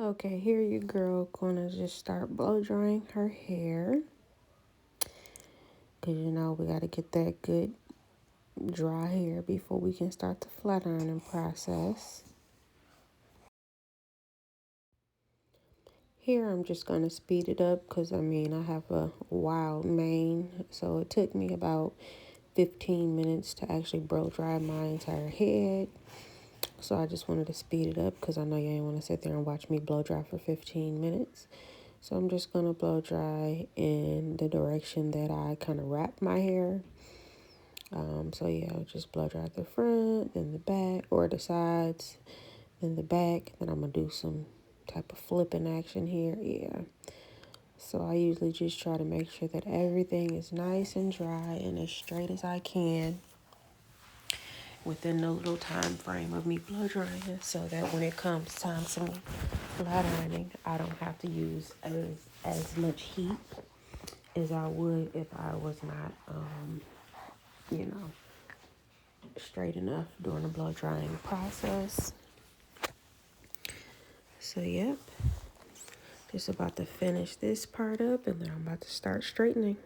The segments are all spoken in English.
Okay, here your girl gonna just start blow drying her hair. Cause we gotta get that good dry hair before we can start the flat ironing process. Here I'm just gonna speed it up because I have a wild mane. So it took me about 15 minutes to actually blow dry my entire head. So I just wanted to speed it up because I know you ain't want to sit there and watch me blow dry for 15 minutes. So I'm just going to blow dry in the direction that I kind of wrap my hair. So yeah, I'll just blow dry the front, then the back, or the sides, then the back. Then I'm going to do some type of flipping action here. Yeah. So I usually just try to make sure that everything is nice and dry and as straight as I can within the little time frame of me blow drying, so that when it comes time to me flat ironing, I don't have to use as much heat as I would if I was not you know straight enough during the blow drying process. So yep, just about to finish this part up and then I'm about to start straightening.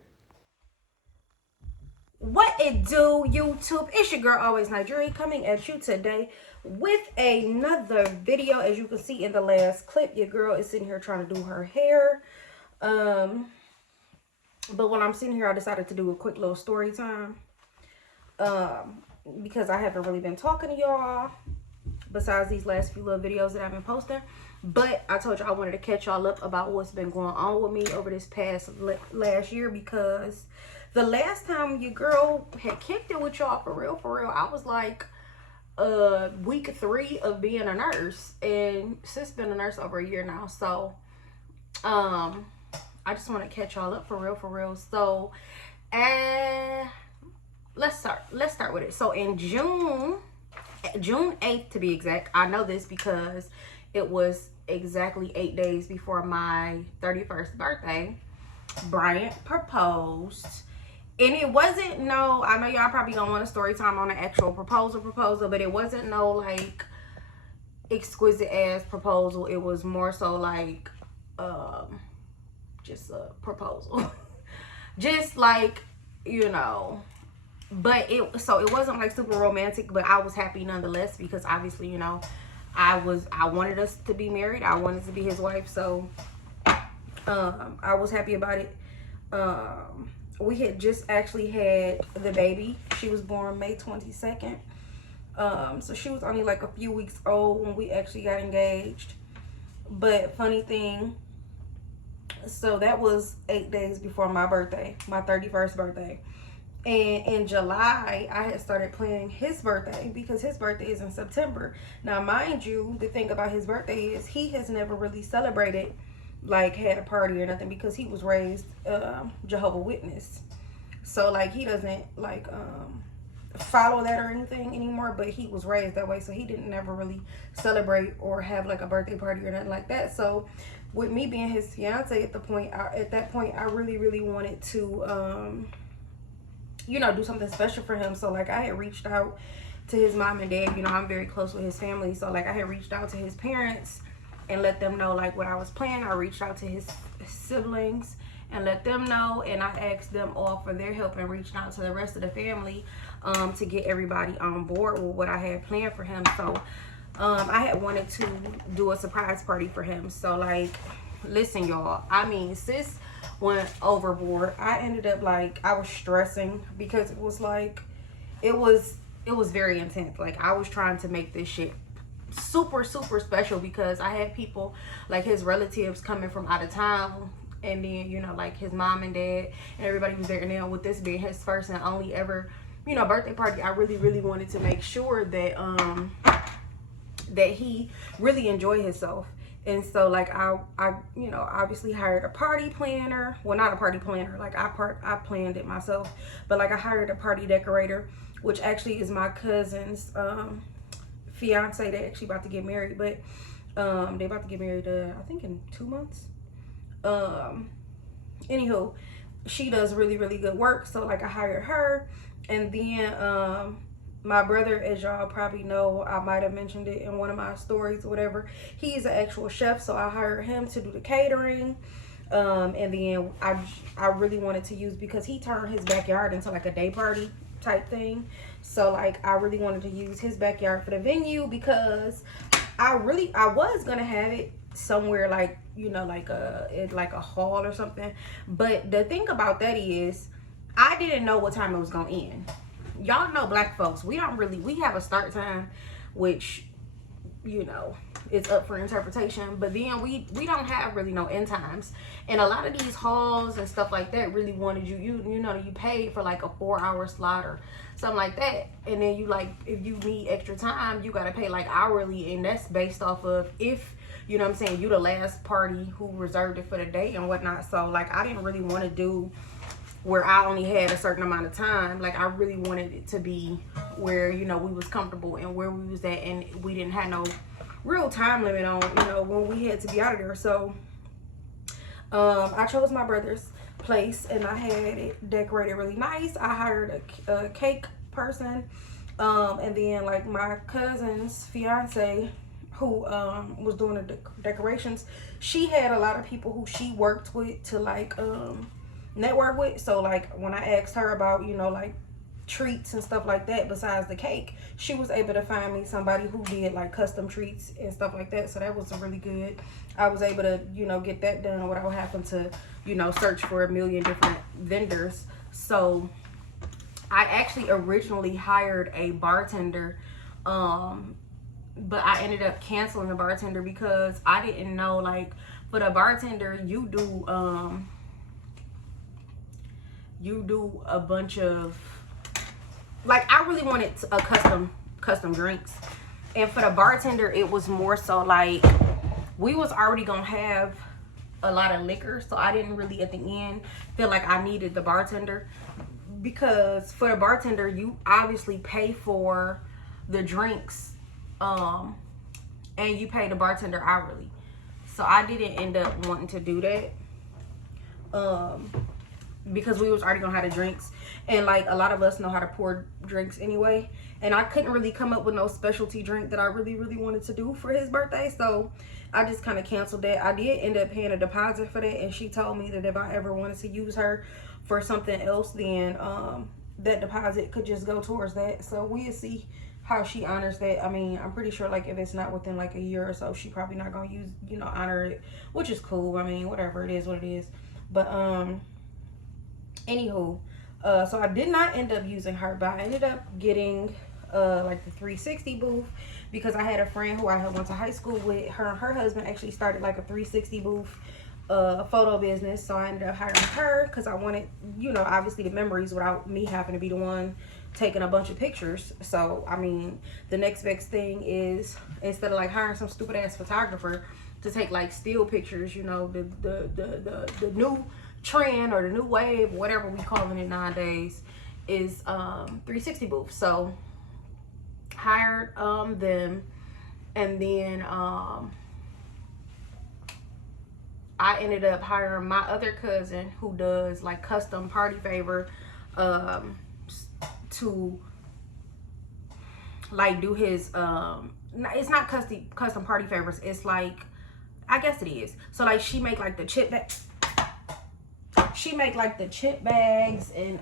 What it do, YouTube? It's your girl, Always Nigeria, coming at you today with another video. As you can see in the last clip, your girl is sitting here trying to do her hair. But while I'm sitting here, I decided to do a quick little story time. Because I haven't really been talking to y'all besides these last few little videos that I've been posting. But I told you I wanted to catch y'all up about what's been going on with me over this past last year, because the last time your girl had kicked it with y'all for real, I was like week 3 of being a nurse, and sis been a nurse over a year now. So I just want to catch y'all up for real. So let's start with it. So in June 8th to be exact, I know this because it was exactly 8 days before my 31st birthday. Bryant proposed. And it wasn't no, I know y'all probably gonna want a story time on the actual proposal, but it wasn't no like exquisite ass proposal. It was more so like just a proposal. Just like, but it wasn't like super romantic, but I was happy nonetheless, because obviously, I wanted us to be married. I wanted to be his wife. So I was happy about it. We had just actually had the baby. She was born May 22nd. So she was only like a few weeks old when we actually got engaged. But funny thing, so that was 8 days before my birthday, my 31st birthday. And in July, I had started planning his birthday, because his birthday is in September. Now, mind you, the thing about his birthday is he has never really celebrated, like had a party or nothing, because he was raised Jehovah Witness. So like he doesn't like follow that or anything anymore, but he was raised that way, so he didn't never really celebrate or have like a birthday party or nothing like that. So with me being his fiance at that point, I really wanted to do something special for him. So like I had reached out to his mom and dad. I'm very close with his family, so like I had reached out to his parents and let them know like what I was planning. I reached out to his siblings and let them know, and I asked them all for their help and reached out to the rest of the family to get everybody on board with what I had planned for him. So I had wanted to do a surprise party for him. So like, listen y'all, sis went overboard. I ended up like, I was stressing because it was like, it was very intense. Like I was trying to make this shit super special, because I had people like his relatives coming from out of town, and then like his mom and dad and everybody was there. And then with this being his first and only ever birthday party, I really wanted to make sure that that he really enjoyed himself. And so like I obviously hired a party planner. Well, not a party planner, like I planned it myself, but like I hired a party decorator, which actually is my cousin's fiance. They actually about to get married, but they about to get married I think in 2 months. Anywho, she does really good work. So like I hired her, and then My brother, as y'all probably know, I might have mentioned it in one of my stories or whatever. He's an actual chef, so I hired him to do the catering. And then I really wanted to use, because he turned his backyard into like a day party type thing. So like I really wanted to use his backyard for the venue, because I was gonna have it somewhere like, you know, like a hall or something. But the thing about that is, I didn't know what time it was gonna end. Y'all know black folks, we have a start time, which, you know, it's up for interpretation, but then we don't have really no end times. And a lot of these halls and stuff like that really wanted you know, you paid for like a 4-hour slot or something like that, and then you like, if you need extra time, you got to pay like hourly, and that's based off of, if, you know what I'm saying, you the last party who reserved it for the day and whatnot. So like I didn't really want to do where I only had a certain amount of time. Like I really wanted it to be where, you know, we was comfortable and where we was at, and we didn't have no real time limit on, you know, when we had to be out of there. So I chose my brother's place, and I had it decorated really nice. I hired a cake person, and then like my cousin's fiance, who was doing the decorations, she had a lot of people who she worked with to like network with. So like when I asked her about, you know, like treats and stuff like that besides the cake, she was able to find me somebody who did like custom treats and stuff like that. So that was really good. I was able to, you know, get that done without having to, you know, search for a million different vendors. So I actually originally hired a bartender, but I ended up canceling the bartender because I didn't know, like, for the bartender, you do a bunch of, like, I really wanted a custom drinks, and for the bartender it was more so like we was already gonna have a lot of liquor, so I didn't really at the end feel like I needed the bartender, because for the bartender you obviously pay for the drinks, and you pay the bartender hourly. So I didn't end up wanting to do that, because we was already gonna have the drinks, and like a lot of us know how to pour drinks anyway, and I couldn't really come up with no specialty drink that I really wanted to do for his birthday. So I just kind of canceled that. I did end up paying a deposit for that, and she told me that if I ever wanted to use her for something else, then that deposit could just go towards that. So we'll see how she honors that. I mean, I'm pretty sure like if it's not within like a year or so, she probably not gonna use, you know, honor it, which is cool. I mean, whatever, it is what it is. But anywho, so I did not end up using her, but I ended up getting like the 360 booth, because I had a friend who I had went to high school with. Her husband actually started like a 360 booth photo business, so I ended up hiring her because I wanted, you know, obviously the memories without me having to be the one taking a bunch of pictures. So I mean, the next best thing is, instead of like hiring some stupid ass photographer to take like still pictures, you know, the new trend or the new wave, whatever we calling it nowadays, is 360 booth. So hired them, and then I ended up hiring my other cousin who does like custom party favor, to like do his it's not custom party favors, it's like, I guess it is. So like she make like the chip bags and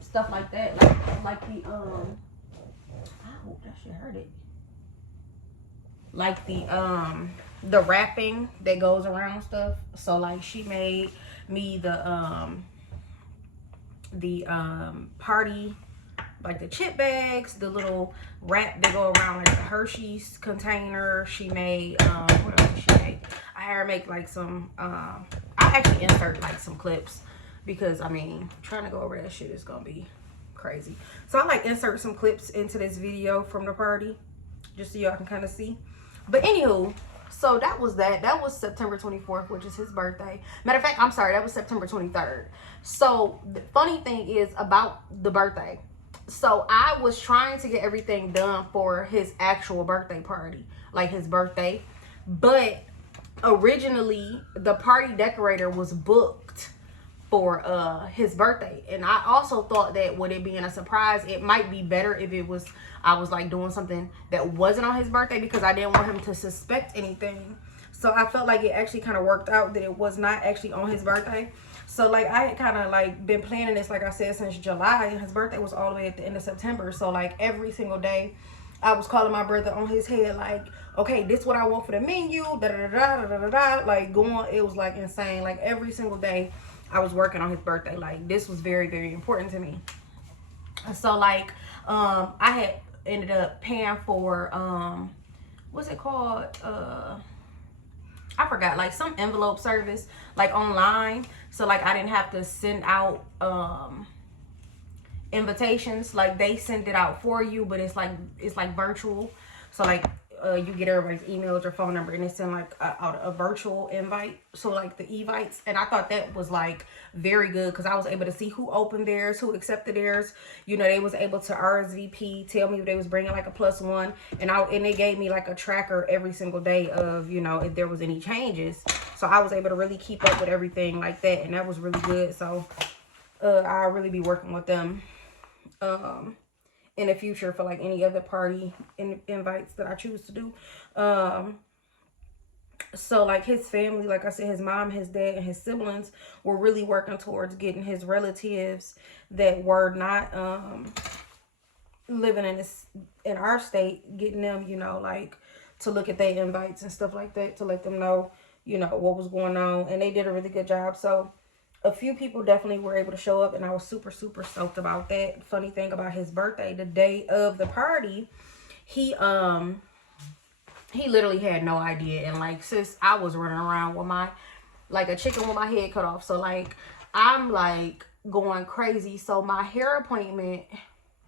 stuff like that, like the oh, that shit hurt it, like the wrapping that goes around stuff. So like she made me the party, like the chip bags, the little wrap that go around like the Hershey's container. She made what else did she make? I had her make like some I actually insert like some clips, because I mean, trying to go over that shit is gonna be crazy. So I like insert some clips into this video from the party just so y'all can kind of see. But anywho, so that was September 24th, which is his birthday. Matter of fact, I'm sorry, that was September 23rd. So the funny thing is about the birthday, so I was trying to get everything done for his actual birthday party, like his birthday, but originally the party decorator was booked for his birthday. And I also thought that with it being a surprise, it might be better if it was, I was like doing something that wasn't on his birthday, because I didn't want him to suspect anything. So I felt like it actually kind of worked out that it was not actually on his birthday. So like I had kind of like been planning this, like I said, since July, and his birthday was all the way at the end of September. So like every single day I was calling my brother on his head, like, okay, this is what I want for the menu, da da da da da da da, like going, it was like insane. Like every single day I was working on his birthday. Like this was very, very important to me. So like I had ended up paying for what's it called? I forgot, like some envelope service, like online. So like I didn't have to send out invitations. Like they send it out for you, but it's like virtual. So like you get everybody's emails or phone number, and they send like out a virtual invite. So like the evites, and I thought that was like very good, because I was able to see who opened theirs, who accepted theirs. You know, they was able to RSVP, tell me if they was bringing like a +1, and they gave me like a tracker every single day of, you know, if there was any changes. So I was able to really keep up with everything like that, and that was really good. So I'll really be working with them in the future for like any other party invites that I choose to do. So like his family, like I said, his mom, his dad, and his siblings were really working towards getting his relatives that were not living in our state, getting them, you know, like to look at their invites and stuff like that, to let them know, you know, what was going on. And they did a really good job. So a few people definitely were able to show up, and I was super, super stoked about that. Funny thing about his birthday, the day of the party, he literally had no idea. And like, sis, I was running around with like a chicken with my head cut off. So like, I'm like going crazy. So my hair appointment,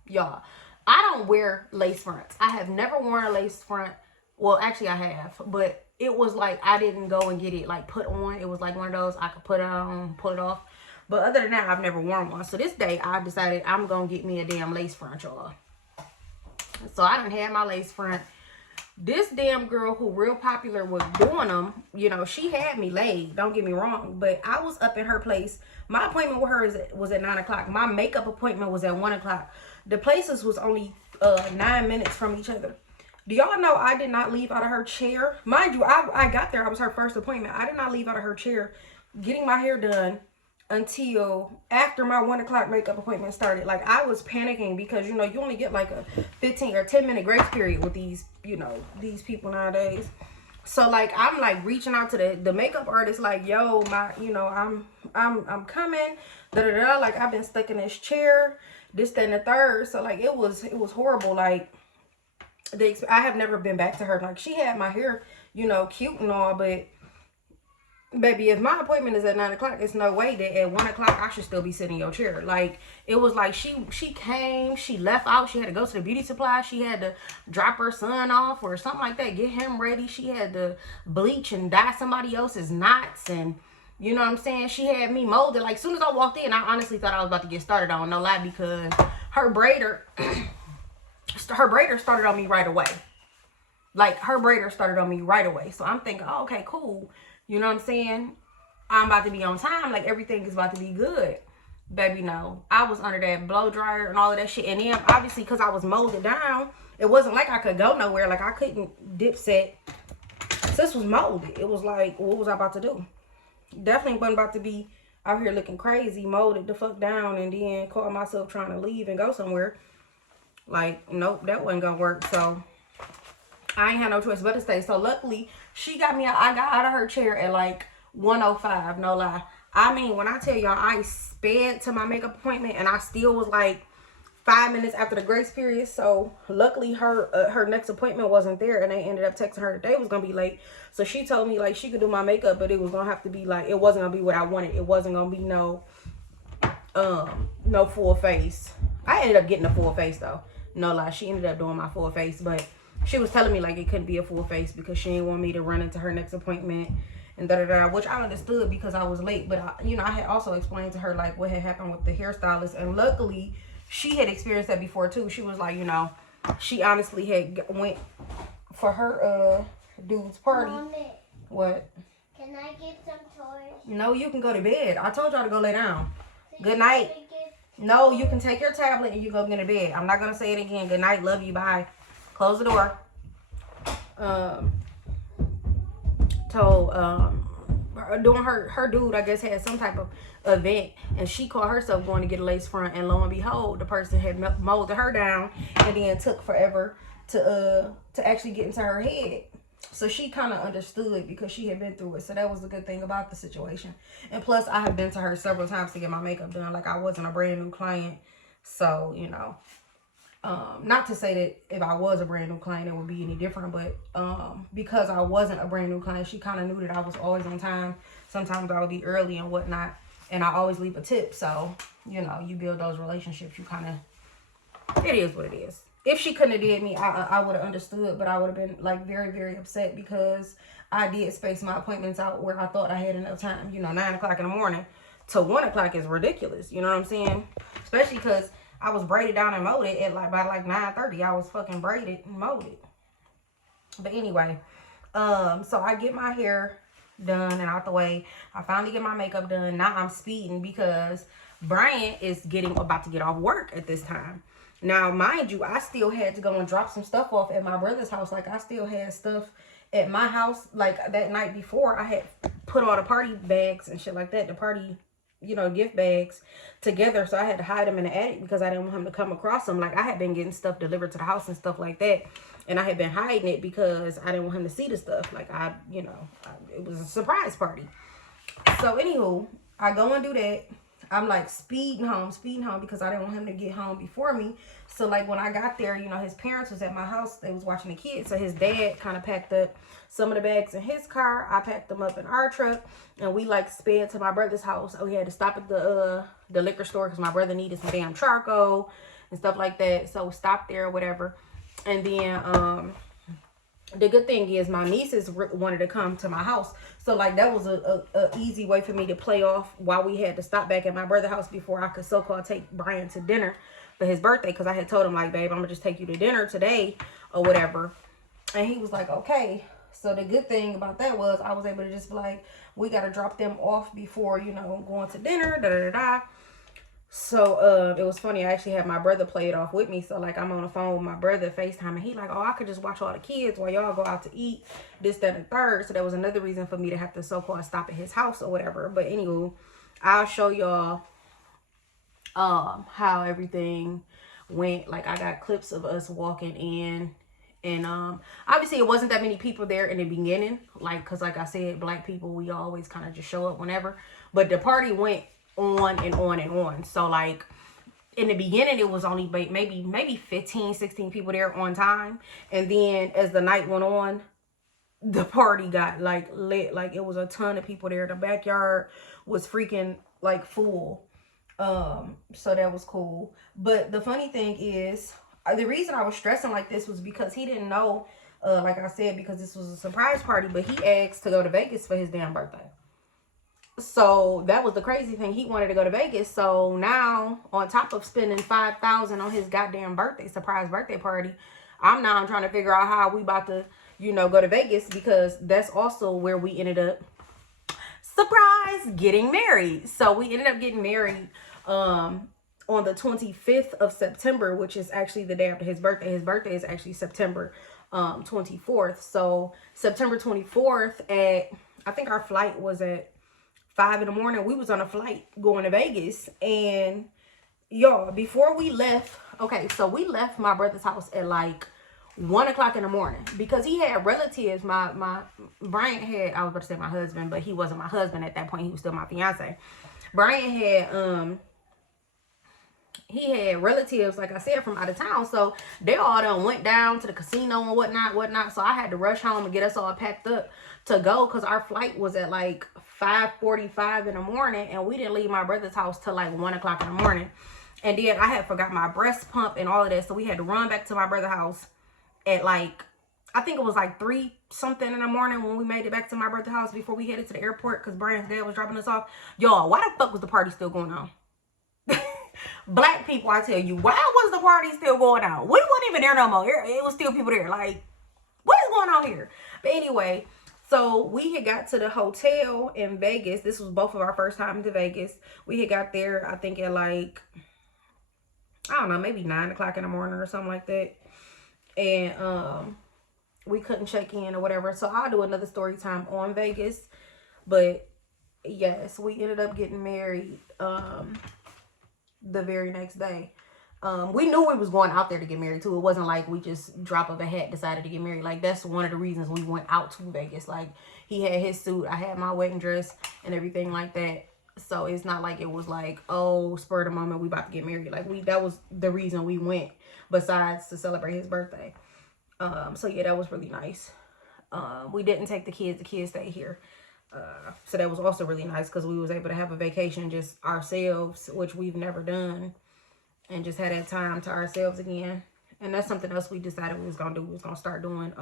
y'all, I don't wear lace fronts. I have never worn a lace front. Well, actually I have, but it was like I didn't go and get it like put on. It was like one of those I could put on, pull it off. But other than that, I've never worn one. So this day I decided I'm gonna get me a damn lace front, y'all. So I done had my lace front. This damn girl who real popular was doing them, you know, she had me laid, don't get me wrong, but I was up in her place. My appointment with her was at 9 o'clock. My makeup appointment was at 1 o'clock. The places was only 9 minutes from each other. Do y'all know I did not leave out of her chair? Mind you, I got there. I was her first appointment. I did not leave out of her chair getting my hair done until after my 1 o'clock makeup appointment started. Like, I was panicking because, you know, you only get like a 15 or 10 minute grace period with these, you know, these people nowadays. So like, I'm like reaching out to the makeup artist, like, yo, you know, I'm coming, da da da. Like, I've been stuck in this chair, this, that, and the third. So like, it was horrible. Like, I have never been back to her. Like, she had my hair, you know, cute and all, but baby, if my appointment is at 9 o'clock, it's no way that at 1 o'clock I should still be sitting in your chair. Like, it was like she came, she left out, she had to go to the beauty supply, she had to drop her son off or something like that, get him ready, she had to bleach and dye somebody else's knots, and you know what I'm saying, she had me molded. Like, as soon as I walked in, I honestly thought I was about to get started on, no lie, because her braider started on me right away. Like, her braider started on me right away. So I'm thinking, oh, okay, cool. You know what I'm saying? I'm about to be on time. Like, everything is about to be good. Baby, no. I was under that blow dryer and all of that shit. And then, obviously, because I was molded down, it wasn't like I could go nowhere. Like, I couldn't dip set. This was molded. It was like, what was I about to do? Definitely wasn't about to be out here looking crazy, molded the fuck down, and then call myself trying to leave and go somewhere. Like, nope, that wasn't gonna work. So I ain't had no choice but to stay. So luckily, I got out of her chair at like 1:05, no lie. I mean, when I tell y'all, I sped to my makeup appointment, and I still was like 5 minutes after the grace period. So luckily, her next appointment wasn't there, and they ended up texting her that they was gonna be late. So she told me like she could do my makeup, but it was gonna have to be like, it wasn't gonna be what I wanted. It wasn't gonna be no full face. I ended up getting a full face though. No lie, she ended up doing my full face, but she was telling me like it couldn't be a full face because she didn't want me to run into her next appointment and da-da-da, which I understood because I was late. But I had also explained to her like what had happened with the hairstylist, and luckily she had experienced that before too. She was like, she honestly had went for her dude's party. Mommy, what? Can Can I get some toys? No, you can go to bed. I told y'all to go lay down. Good night. No, you can take your tablet and you go get to bed. I'm not going to say it again. Good night. Love you. Bye. Close the door. Told doing her dude, I guess, had some type of event, and she called herself going to get a lace front, and lo and behold, the person had molded her down, and then took forever to actually get into her head. So she kind of understood because she had been through it. So that was a good thing about the situation. And plus, I have been to her several times to get my makeup done. Like, I wasn't a brand new client. So, you know, not to say that if I was a brand new client, it would be any different. But because I wasn't a brand new client, she kind of knew that I was always on time. Sometimes I would be early and whatnot. And I always leave a tip. So, you know, you build those relationships. You kind of, it is what it is. If she couldn't have did me, I would have understood, but I would have been like very, very upset because I did space my appointments out where I thought I had enough time. You know, 9 o'clock in the morning to 1 o'clock is ridiculous. You know what I'm saying? Especially because I was braided down and molded at like by like 9:30. I was fucking braided and molded. But anyway, so I get my hair done and out the way. I finally get my makeup done. Now I'm speeding because Brian is about to get off work at this time. Now, mind you, I still had to go and drop some stuff off at my brother's house. Like, I still had stuff at my house. Like, that night before, I had put all the party bags and shit like that. The party, you know, gift bags together. So I had to hide them in the attic because I didn't want him to come across them. Like, I had been getting stuff delivered to the house and stuff like that. And I had been hiding it because I didn't want him to see the stuff. Like, it was a surprise party. So, anywho, I go and do that. I'm like speeding home because I didn't want him to get home before me. So like when I got there, you know, his parents was at my house. They was watching the kids. So his dad kind of packed up some of the bags in his car. I packed them up in our truck and we like sped to my brother's house. We had to stop at the liquor store because my brother needed some damn charcoal and stuff like that. So we stopped there or whatever. And then the good thing is my nieces wanted to come to my house. So, like, that was a easy way for me to play off while we had to stop back at my brother's house before I could so-called take Brian to dinner for his birthday. Because I had told him, like, babe, I'm going to just take you to dinner today or whatever. And he was like, okay. So, the good thing about that was I was able to just be like, we got to drop them off before, you know, going to dinner, da-da-da-da. So, it was funny. I actually had my brother play it off with me. So, like, I'm on the phone with my brother, FaceTime, and he like, oh, I could just watch all the kids while y'all go out to eat, this, that, and third. So, that was another reason for me to have to so-called stop at his house or whatever. But, anywho, I'll show y'all how everything went. Like, I got clips of us walking in. And, obviously, it wasn't that many people there in the beginning. Like, because, like I said, black people, we always kind of just show up whenever. But the party went on and on and on. So like in the beginning it was only maybe 15 16 people there on time, and then as the night went on the party got like lit. Like it was a ton of people there. The backyard was freaking like full. So that was cool. But the funny thing is the reason I was stressing like this was because he didn't know, like I said, because this was a surprise party, but he asked to go to Vegas for his damn birthday. So that was the crazy thing. He wanted to go to Vegas. So now, on top of spending $5,000 on his goddamn surprise birthday party, I'm trying to figure out how we about to, you know, go to Vegas, because that's also where we ended up, surprise, getting married. So we ended up getting married on the 25th of September, which is actually the day after his birthday. His birthday is actually September 24th. So September 24th I think our flight was at 5 in the morning. We was on a flight going to Vegas. And y'all, before we left, okay, so we left my brother's house at like 1 o'clock in the morning because he had relatives. My Brian had, I was about to say my husband, but he wasn't my husband at that point. He was still my fiance. Brian had he had relatives, like I said, from out of town. So they all done went down to the casino and whatnot. So I had to rush home and get us all packed up to go, because our flight was at like 5:45 in the morning, and we didn't leave my brother's house till like 1 o'clock in the morning. And then I had forgot my breast pump and all of that, so we had to run back to my brother's house at like, I think it was like 3 something in the morning when we made it back to my brother's house before we headed to the airport, because Brian's dad was dropping us off. Y'all, why the fuck was the party still going on? Black people, I tell you, why was the party still going on? We wasn't even there no more. It was still people there. Like, what is going on here? But anyway, So we had got to the hotel in Vegas. This was both of our first time to Vegas. We had got there, I think, at like, I don't know, maybe 9 o'clock in the morning or something like that. And we couldn't check in or whatever. So I'll do another story time on Vegas. But yes, we ended up getting married the very next day. We knew we was going out there to get married too. It wasn't like we just drop of a hat decided to get married. Like that's one of the reasons we went out to Vegas. Like he had his suit, I had my wedding dress and everything like that. So it's not like it was like, oh, spur of the moment we about to get married. Like that was the reason we went, besides to celebrate his birthday. So yeah, that was really nice. We didn't take the kids. The kids stayed here. So that was also really nice because we was able to have a vacation just ourselves, which we've never done, and just had that time to ourselves again. And that's something else we decided we was gonna do. We was gonna start doing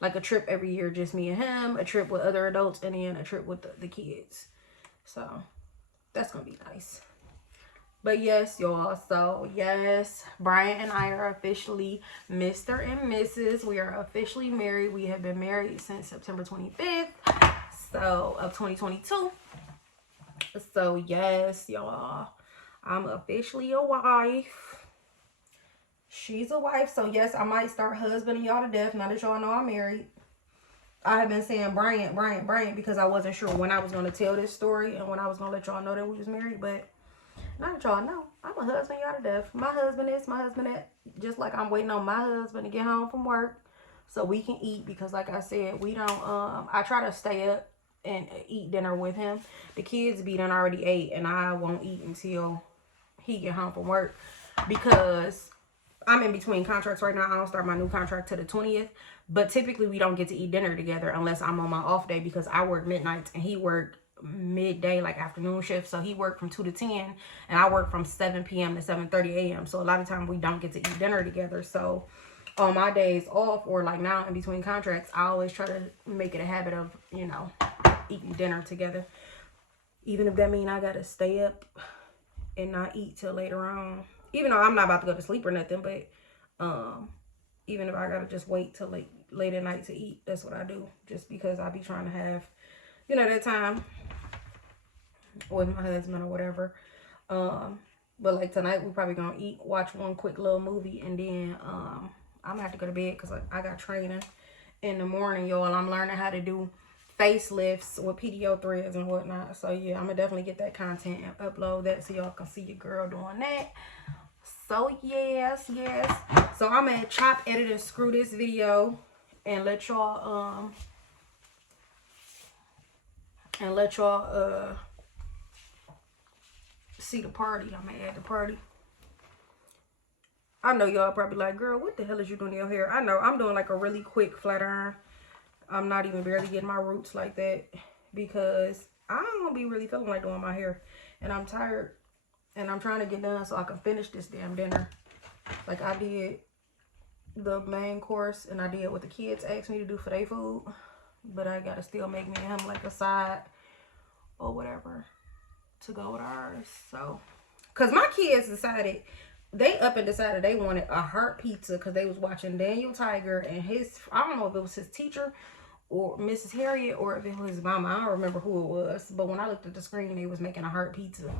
like a trip every year, just me and him, a trip with other adults, and then a trip with the kids. So that's gonna be nice. But yes, y'all. So yes, Brian and I are officially Mr. and Mrs. We are officially married. We have been married since September 25th, so of 2022. So yes, y'all, I'm officially a wife. She's a wife. So yes, I might start husbanding y'all to death now that y'all know I'm married. I have been saying Brian because I wasn't sure when I was going to tell this story and when I was going to let y'all know that we was married. But now that y'all know, I'm a husband y'all to death. My husband is my husband at, just like I'm waiting on my husband to get home from work so we can eat, because like I said, we don't I try to stay up and eat dinner with him. The kids be done already ate, and I won't eat until he get home from work, because I'm in between contracts right now. I don't start my new contract till the 20th. But typically we don't get to eat dinner together unless I'm on my off day, because I work midnights and he worked midday, like afternoon shift. So he worked from 2 to 10 and I work from 7 p.m. to 7:30 a.m. So a lot of time we don't get to eat dinner together. So on my days off, or like now in between contracts, I always try to make it a habit of, eating dinner together. Even if that means I gotta stay up and not eat till later on. Even though I'm not about to go to sleep or nothing, but even if I gotta just wait till late at night to eat, that's what I do. Just because I be trying to have, that time with my husband or whatever. But like tonight, we probably gonna watch one quick little movie, and then I'm gonna have to go to bed because I got training in the morning, y'all. I'm learning how to do facelifts with PDO threads and whatnot. So yeah, I'm gonna definitely get that content and upload that so y'all can see your girl doing that. So yes. So I'm gonna chop, edit, and screw this video and let y'all see the party. I'm gonna add the party. I know y'all probably like, girl, what the hell is you doing in your hair? I know I'm doing like a really quick flat iron. I'm not even barely getting my roots like that because I don't be really feeling like doing my hair, and I'm tired, and I'm trying to get done so I can finish this damn dinner. Like I did the main course, and I did what the kids asked me to do for their food, but I gotta still make me and him like a side or whatever to go with ours. So, cause my kids decided they wanted a heart pizza because they was watching Daniel Tiger and his, I don't know if it was his teacher or Mrs. Harriet or if it was his mama. I don't remember who it was, but when I looked at the screen, they was making a heart pizza,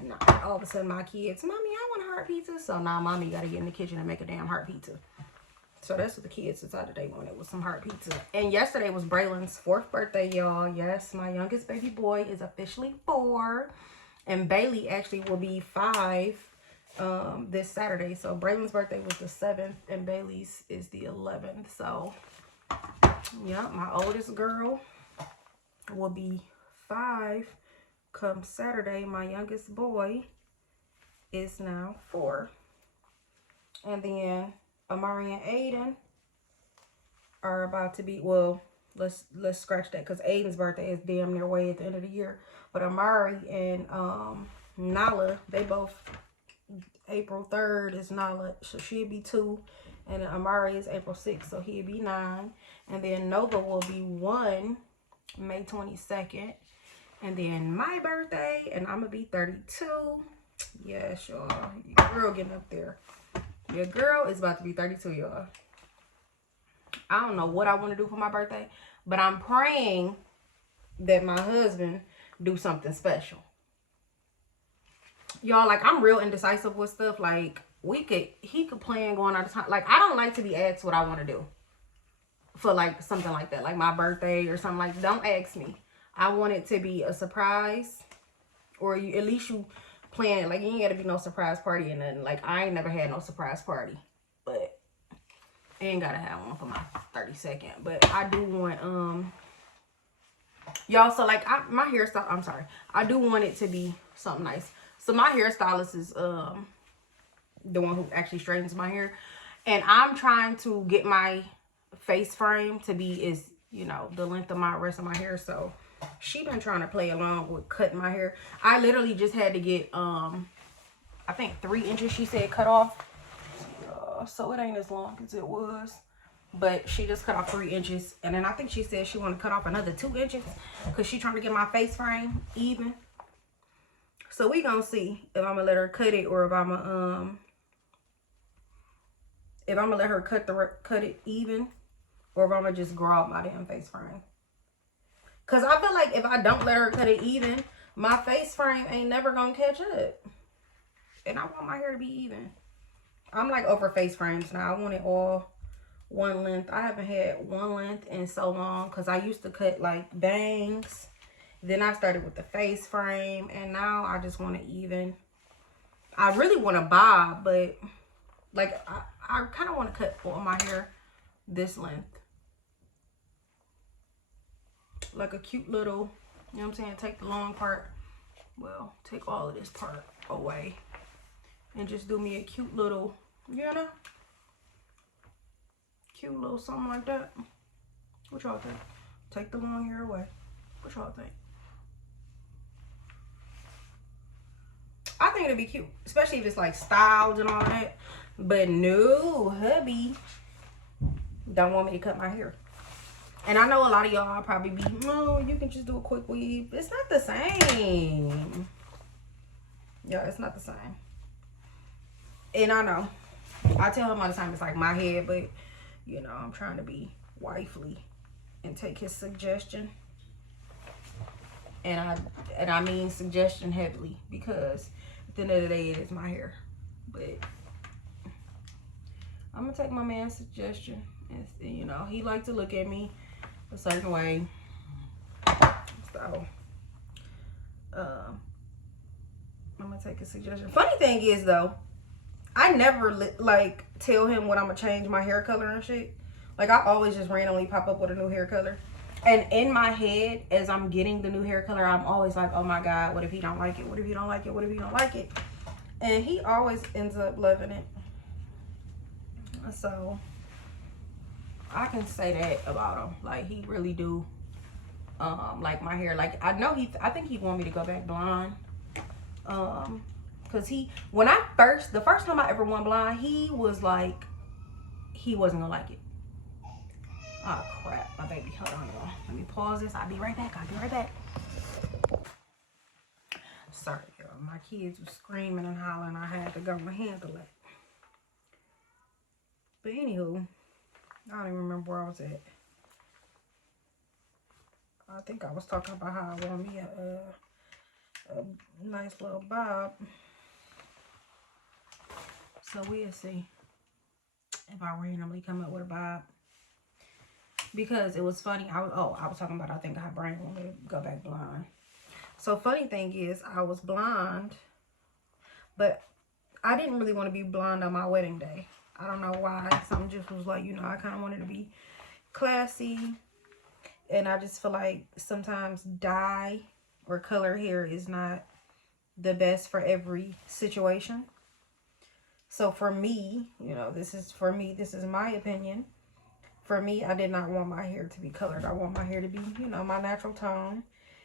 and all of a sudden my kids, mommy, I want a heart pizza. So now mommy got to get in the kitchen and make a damn heart pizza. So that's what the kids decided they wanted, was some heart pizza. And yesterday was Braylon's 4th birthday, y'all. Yes, my youngest baby boy is officially 4, and Bailey actually will be 5 this Saturday. So Braylon's birthday was the 7th and Bailey's is the 11th. So yeah, my oldest girl will be 5 come Saturday. My youngest boy is now 4. And then Amari and Aiden are about to be, well, let's scratch that because Aiden's birthday is damn near way at the end of the year. But Amari and Nala, they both, April 3rd is Nala, so she'll be 2. And Amari is April 6th, so he'll be 9. And then Nova will be 1, May 22nd. And then my birthday, and I'm going to be 32. Yes, y'all. Your girl getting up there. Your girl is about to be 32, y'all. I don't know what I want to do for my birthday, but I'm praying that my husband do something special. Y'all, like, I'm real indecisive with stuff. Like, he could plan going out of time. Like, I don't like to be asked what I want to do for, like, something like that, like my birthday or something. Like, don't ask me. I want it to be a surprise, or at least you plan it. Like, you ain't gotta be no surprise party or nothing. Like, I ain't never had no surprise party, but I ain't gotta have one for my 32nd. But I do want y'all, so like, my hairstyle, I'm sorry, I do want it to be something nice. So my hairstylist is the one who actually straightens my hair, and I'm trying to get my face frame to be, is, you know, the length of my rest of my hair. So she been trying to play along with cutting my hair. I literally just had to get I think 3 inches, she said, cut off. So it ain't as long as it was, but she just cut off 3 inches, and then I think she said she want to cut off another 2 inches because she trying to get my face frame even. So we gonna see if I'm gonna let her cut it, or if I'm gonna let her cut it even, or if I'm gonna just grow out my damn face frame. Cause I feel like if I don't let her cut it even, my face frame ain't never gonna catch up, and I want my hair to be even. I'm like over face frames now. I want it all one length. I haven't had one length in so long, because I used to cut like bangs. Then I started with the face frame, and now I just want to even. I really want to bob, but like I kind of want to cut all my hair this length. Like a cute little, you know what I'm saying? Take the long part. Well, take all of this part away. And just do me a cute little, you know? Cute little something like that. What y'all think? Take the long hair away. What y'all think? I think it'd be cute, especially if it's like styled and all that. But no, hubby don't want me to cut my hair. And I know a lot of y'all probably be, no, you can just do a quick weave. It's not the same. Yeah, it's not the same. And I know, I tell him all the time, it's like my head, but you know, I'm trying to be wifely and take his suggestion. And I mean suggestion heavily, because at the end of the day, it is my hair. But I'm gonna take my man's suggestion, and you know, he liked to look at me a certain way. So I'm gonna take a suggestion. Funny thing is though, I never like tell him when I'm gonna change my hair color and shit. Like, I always just randomly pop up with a new hair color. And in my head, as I'm getting the new hair color, I'm always like, oh my God, what if he don't like it? What if he don't like it? What if he don't like it? And he always ends up loving it. So I can say that about him. Like, he really do like my hair. Like, I think he want me to go back blonde. Cause the first time I ever went blonde, he was like, he wasn't gonna like it. Oh crap, my baby, hold on y'all. Let me pause this, I'll be right back. Sorry y'all, my kids were screaming and hollering, I had to go and handle it. But anywho, I don't even remember where I was at. I think I was talking about how I want me a nice little bob. So we'll see if I randomly come up with a bob. Because it was funny, I was talking about, I think I brain wanted to go back blonde. So funny thing is, I was blonde, but I didn't really want to be blonde on my wedding day. I don't know why. Something just was like, you know, I kind of wanted to be classy. And I just feel like sometimes dye or color hair is not the best for every situation. So for me, you know, this is my opinion. For me, I did not want my hair to be colored. I want my hair to be, you know, my natural tone.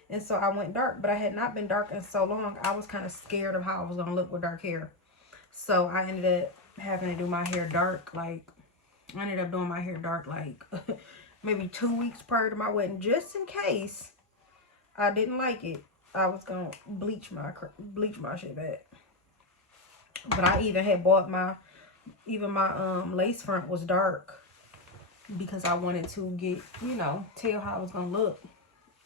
And so I went dark, but I had not been dark in so long. I was kind of scared of how I was going to look with dark hair. So I ended up having to do my hair dark. Like, I ended up doing my hair dark like maybe 2 weeks prior to my wedding, just in case I didn't like it. I was going to bleach my shit back. But I even had bought my lace front was dark. because I wanted to get, you know, tell how I was gonna look.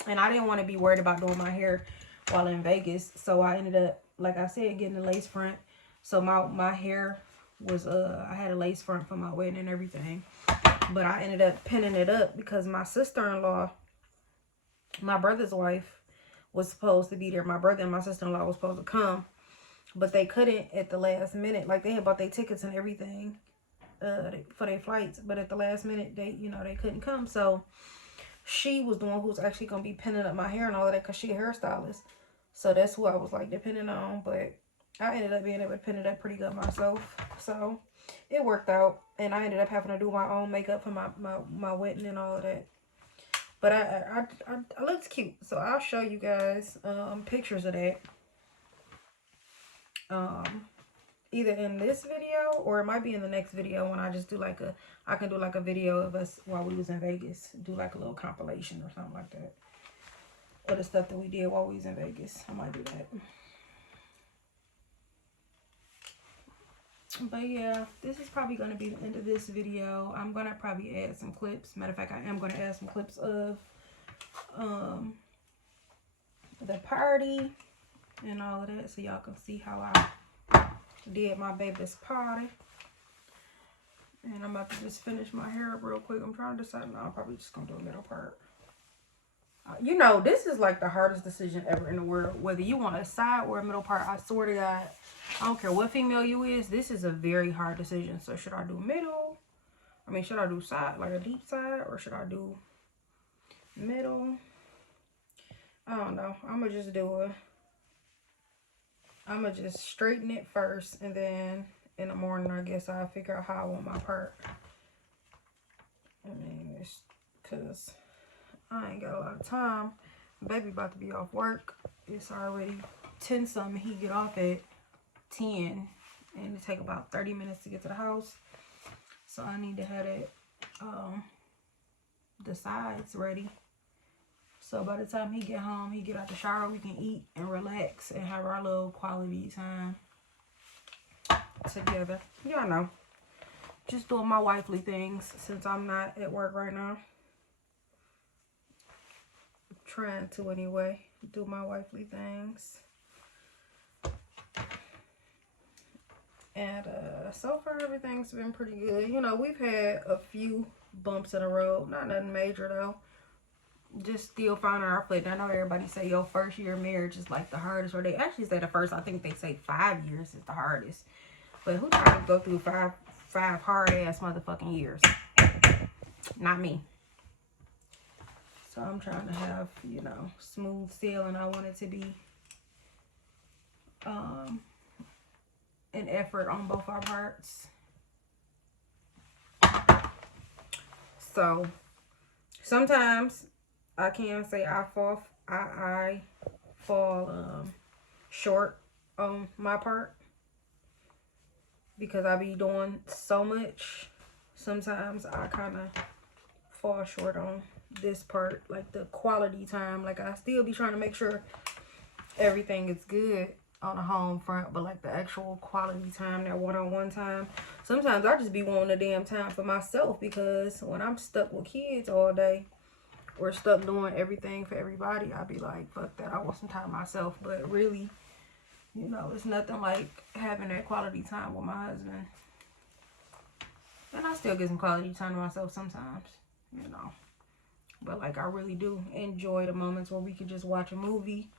And I didn't want to be worried about doing my hair while in Vegas. So I ended up, like I said, getting a lace front. So my hair was I had a lace front for my wedding and everything. But I ended up pinning it up because my sister-in-law, my brother's wife, was supposed to be there. My brother and my sister-in-law was supposed to come, but they couldn't at the last minute. Like, they had bought their tickets and everything for their flights, but at the last minute, they couldn't come. So she was the one who was actually gonna be pinning up my hair and all of that, because she a hairstylist. So that's who I was like depending on. But I ended up being able to pin it up pretty good myself. So it worked out, and I ended up having to do my own makeup for my wedding and all of that. But I looked cute, so I'll show you guys pictures of that. Either in this video or it might be in the next video when I just do like I can do like a video of us while we was in Vegas. Do like a little compilation or something like that. Or the stuff that we did while we was in Vegas. I might do that. But yeah, this is probably going to be the end of this video. I'm going to probably add some clips. Matter of fact, I am going to add some clips of the party and all of that, so y'all can see how I did my baby's party. And I'm about to just finish my hair up real quick. I'm trying to decide. No, I'm probably just going to do a middle part. You know, this is like the hardest decision ever in the world. Whether you want a side or a middle part, I swear to God, I don't care what female you is, this is a very hard decision. So should I do middle? I mean, should I do side, like a deep side, or should I do middle? I don't know. I'm going to just straighten it first, and then in the morning, I guess I'll figure out how I want my part. I mean, it's because I ain't got a lot of time. Baby about to be off work. It's already 10 something. He get off at 10, and it take about 30 minutes to get to the house. So I need to have it the sides ready. So by the time he get home, he get out the shower, we can eat and relax and have our little quality time together. Y'all know, just doing my wifely things since I'm not at work right now. Trying to anyway, do my wifely things. And so far everything's been pretty good. You know, we've had a few bumps in the road, not nothing major though. Just still finding our foot. I know everybody say your first year of marriage is like the hardest, or they actually say the first, I think they say 5 years is the hardest. But who trying to go through five hard ass motherfucking years? Not me. So I'm trying to have, you know, smooth sailing. I want it to be an effort on both our parts. So sometimes I can say I fall short on my part because I be doing so much. Sometimes I kind of fall short on this part, like the quality time. Like, I still be trying to make sure everything is good on the home front, but like the actual quality time, that one-on-one time, sometimes I just be wanting a damn time for myself, because when I'm stuck with kids all day or stuck doing everything for everybody, I be like, fuck that, I want some time myself. But really, you know, it's nothing like having that quality time with my husband. And I still get some quality time to myself sometimes, you know. But like, I really do enjoy the moments where we can just watch a movie.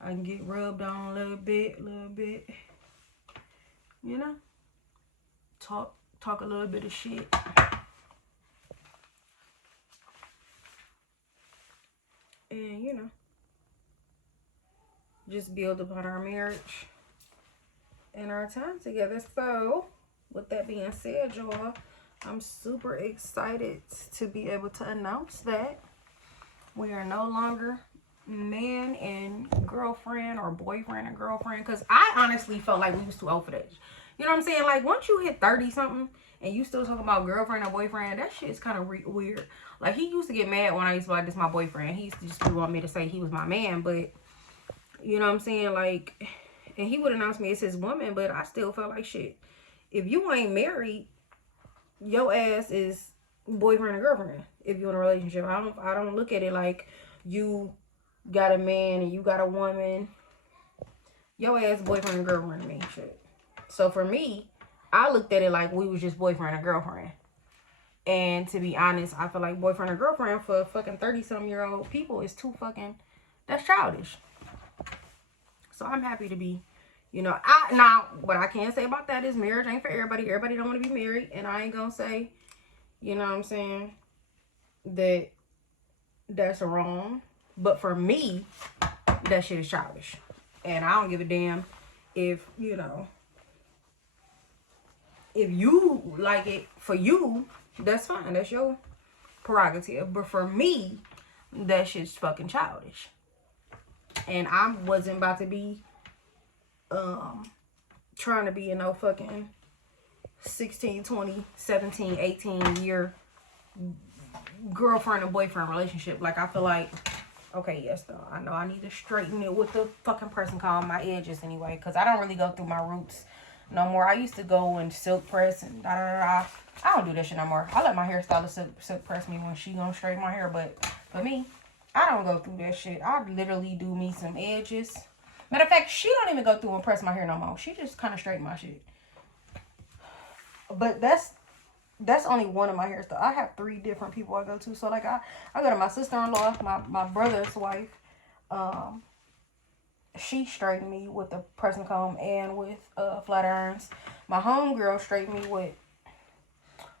I can get rubbed on a little bit, you know. Talk a little bit of shit. And, you know, just build upon our marriage and our time together. So, with that being said, y'all, I'm super excited to be able to announce that we are no longer man and girlfriend or boyfriend and girlfriend, because I honestly felt like we was too old for that. You know what I'm saying? Like, once you hit 30 something and you still talking about girlfriend or boyfriend, that shit is kind of weird. Like, he used to get mad when I used to be like, this my boyfriend. He used to just want me to say he was my man, but you know what I'm saying? Like, and he would announce me as his woman, but I still felt like shit. If you ain't married, your ass is boyfriend and girlfriend. If you're in a relationship, I don't look at it like you got a man and you got a woman. Your ass boyfriend and girlfriend to me, shit. So for me, I looked at it like we was just boyfriend and girlfriend. And to be honest, I feel like boyfriend or girlfriend for fucking 30-some-year-old people is too fucking, that's childish. So I'm happy to be, now what I can say about that is marriage ain't for everybody. Everybody don't want to be married. And I ain't gonna say, you know what I'm saying, that that's wrong. But for me, that shit is childish. And I don't give a damn if, if you like it for you, that's fine. That's your prerogative. But for me, that shit's fucking childish. And I wasn't about to be trying to be in no fucking 16, 20, 17, 18 year girlfriend and boyfriend relationship. Like, I feel like, okay, yes, though, I know I need to straighten it with the fucking person calling my edges anyway, because I don't really go through my roots no more. I used to go and silk press and da da da. I don't do that shit no more. I let my hairstylist silk press me when she gonna straighten my hair, but for me, I don't go through that shit. I literally do me some edges. Matter of fact, she don't even go through and press my hair no more. She just kind of straighten my shit. But that's only one of my hairstyles. I have 3 different people I go to. So like I go to my sister-in-law, my brother's wife. She straightened me with the press and comb and with flat irons. My homegirl straightened me with.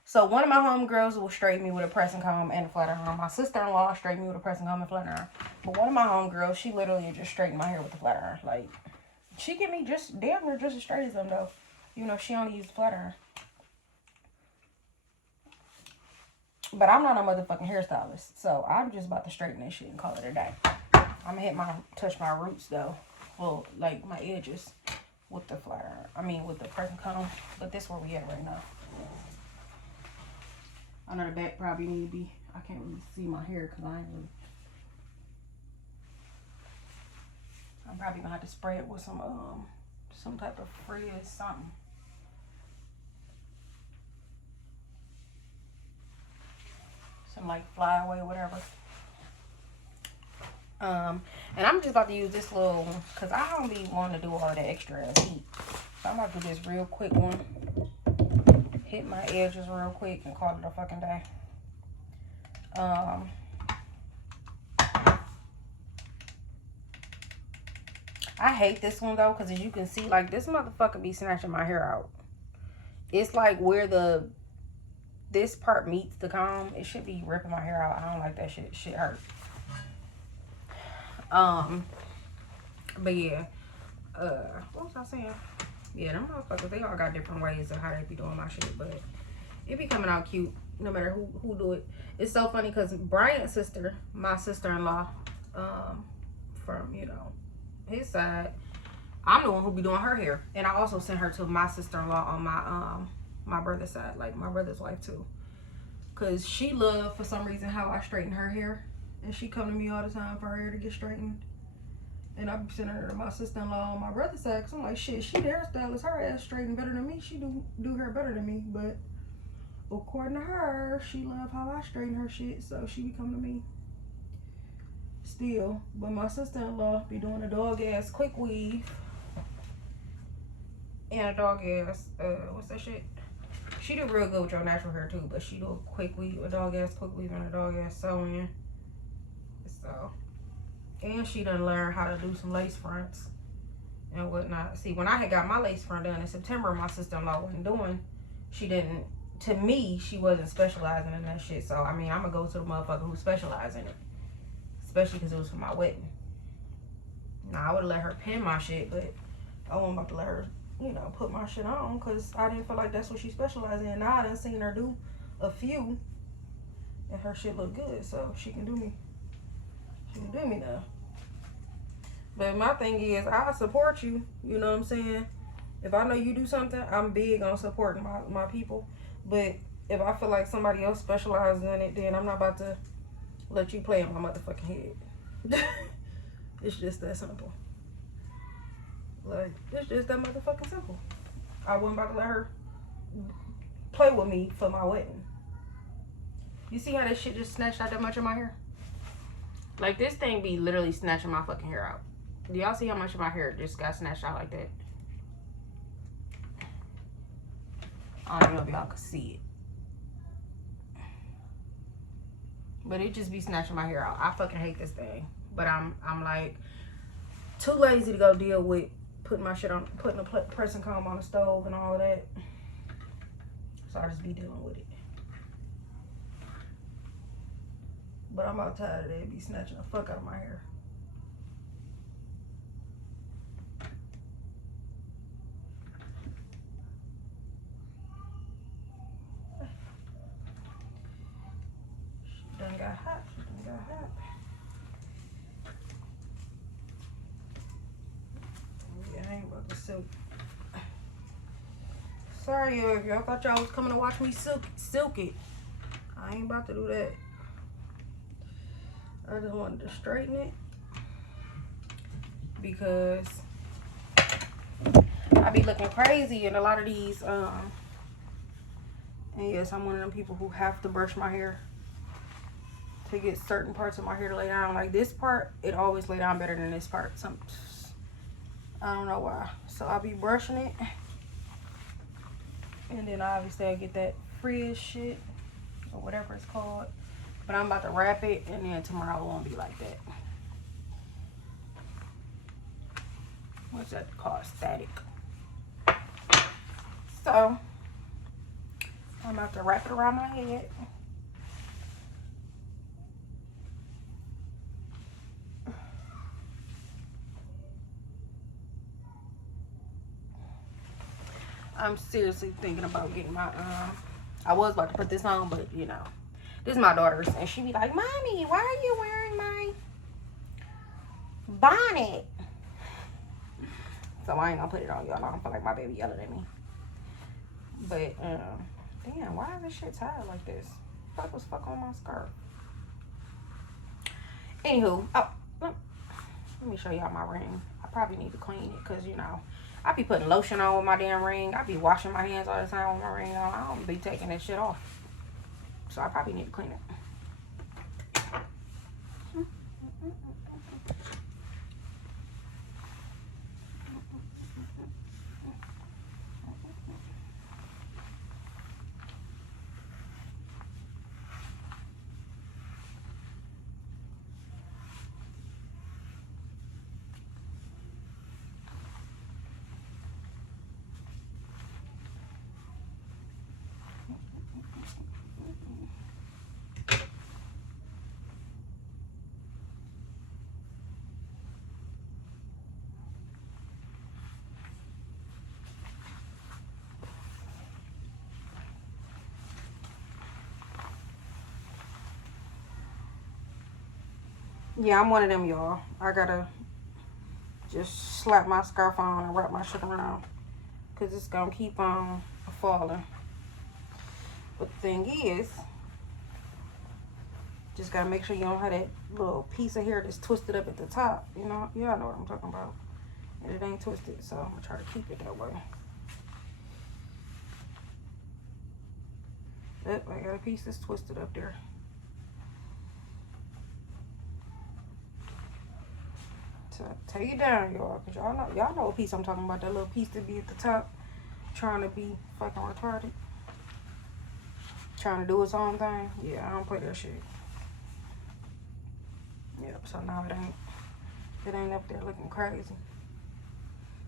So one of my homegirls will straighten me with a press and comb and a flat iron. My sister-in-law straightened me with a press and comb and flat iron. But one of my homegirls, she literally just straightened my hair with a flat iron. Like, she get me just damn near just as straight as them though. She only uses flat iron. But I'm not a motherfucking hairstylist. So I'm just about to straighten this shit and call it a day. I'm gonna touch my roots though. Well, like my edges with the flat iron. I mean with the press and comb. But this where we at right now. I know the back probably need to be, I can't really see my hair because I'm probably gonna have to spray it with some type of frizz something. Some like flyaway, whatever. And I'm just about to use this little, cause I don't be wanting to do all that extra heat. So I'm about to do this real quick one. Hit my edges real quick and call it a fucking day. I hate this one though, because as you can see, like, this motherfucker be snatching my hair out. It's like where this part meets the comb, it should be ripping my hair out. I don't like that shit. Shit hurt. But yeah. What was I saying? Yeah, them motherfuckers, they all got different ways of how they be doing my shit, but it be coming out cute no matter who do it. It's so funny because Brian's sister, my sister-in-law, from, his side, I'm the one who be doing her hair. And I also sent her to my sister-in-law on my brother's side, like my brother's wife too. Cause she loved, for some reason, how I straighten her hair. And she come to me all the time for her hair to get straightened. And I be sending her to my sister-in-law on my brother's side. Cause I'm like, shit, she the hairstylist. Her ass straighten better than me. She do her better than me. But according to her, she love how I straighten her shit. So she be coming to me still. But my sister-in-law be doing a dog-ass quick weave. And a dog-ass, what's that shit? She do real good with your natural hair too. But she do a quick weave, a dog-ass quick weave, and a dog-ass sew-in. So... And she done learn how to do some lace fronts and whatnot. See, when I had got my lace front done in September, my sister-in-law wasn't doing. She didn't. To me, she wasn't specializing in that shit. So, I mean, I'm going to go to the motherfucker who specialized in it. Especially because it was for my wedding. Now, I would have let her pin my shit, but I wasn't about to let her, put my shit on. Because I didn't feel like that's what she specialized in. Now, I done seen her do a few. And her shit look good. So, she can do me. She can do me now. But my thing is, I support you. You know what I'm saying? If I know you do something, I'm big on supporting my people. But if I feel like somebody else specializes in it, then I'm not about to let you play in my motherfucking head. It's just that simple. Like, it's just that motherfucking simple. I wasn't about to let her play with me for my wedding. You see how this shit just snatched out that much of my hair? Like, this thing be literally snatching my fucking hair out. Do y'all see how much of my hair just got snatched out like that? I don't know if y'all can see it. But it just be snatching my hair out. I fucking hate this thing. But I'm like too lazy to go deal with putting my shit on, putting a pressing comb on the stove and all of that. So I just be dealing with it. But I'm about tired of it. Be snatching the fuck out of my hair. She done got hot. She done got hot. Yeah, I ain't about to silk. Sorry, y'all thought y'all was coming to watch me silk it. I ain't about to do that. I just wanted to straighten it because I be looking crazy in a lot of these. And yes, I'm one of them people who have to brush my hair to get certain parts of my hair to lay down. Like this part, it always lay down better than this part. I don't know why. So I'll be brushing it. And then obviously I get that frizz shit or whatever it's called. But I'm about to wrap it, and then tomorrow it won't be like that. What's that called? Static. So I'm about to wrap it around my head. I'm seriously thinking about getting my I was about to put this on, but you know, this is my daughter's, and she be like, "Mommy, why are you wearing my bonnet?" So I ain't gonna put it on, y'all. I don't feel like my baby yelling at me. But damn, why is this shit tied like this? Fuck was fuck on my skirt. Anywho, oh, let me show y'all my ring. I probably need to clean it because you know I be putting lotion on with my damn ring. I be washing my hands all the time with my ring on. I don't be taking that shit off. So I probably need to clean it. Yeah, I'm one of them, y'all. I gotta just slap my scarf on and wrap my shit around because it's gonna keep on falling. But the thing is, just gotta make sure you don't have that little piece of hair that's twisted up at the top. You know, y'all know what I'm talking about. And it ain't twisted, so I'm gonna try to keep it that way. Yep, I got a piece that's twisted up there. To take it down, y'all, cause y'all know what piece I'm talking about. That little piece that be at the top, trying to be fucking retarded, trying to do its own thing. Yeah, I don't play that shit. Yep. So now it ain't up there looking crazy.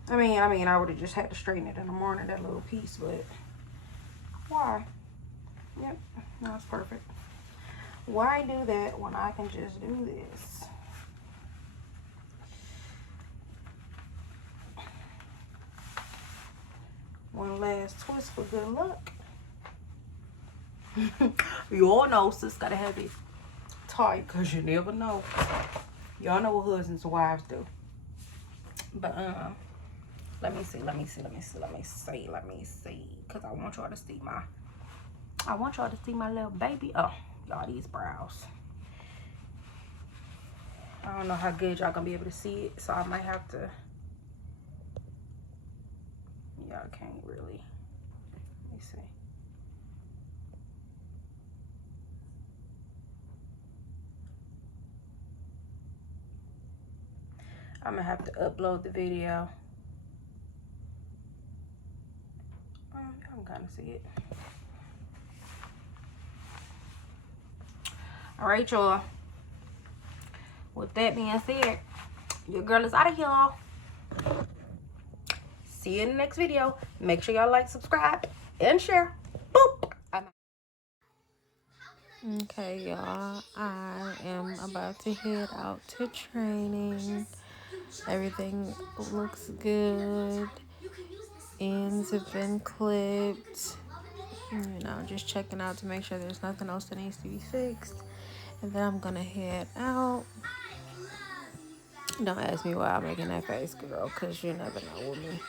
I mean, I would have just had to straighten it in the morning, that little piece, but why? Yep, now it's perfect. Why do that when I can just do this? One last twist for good luck. You all know sis gotta have it tight because you never know. Y'all know what husbands and wives do. But let me see. Cause I want y'all to see my little baby. Oh, y'all, these brows. I don't know how good y'all gonna be able to see it, so I might have to. Y'all can't really. Let me see. I'm gonna have to upload the video. I'm gonna see it. All right, y'all. With that being said, your girl is out of here, y'all. See you in the next video. Make sure y'all like, subscribe, and share. Boop. Okay, y'all. I am about to head out to training. Everything looks good. Ends have been clipped. You know, just checking out to make sure there's nothing else that needs to be fixed. And then I'm gonna head out. Don't ask me why I'm making that face, girl, because you never know with me.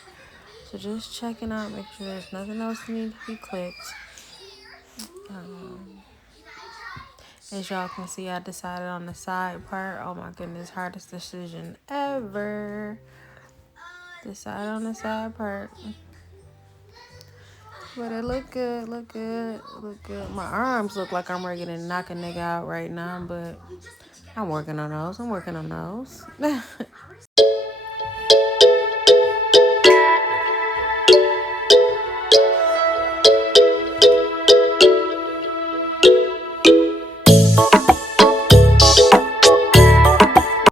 So just checking out, make sure there's nothing else that needs to be clipped. As y'all can see, I decided on the side part. Oh my goodness, hardest decision ever. Decide on the side part. But it look good, look good, look good. My arms look like I'm ready to knock a nigga out right now, but I'm working on those.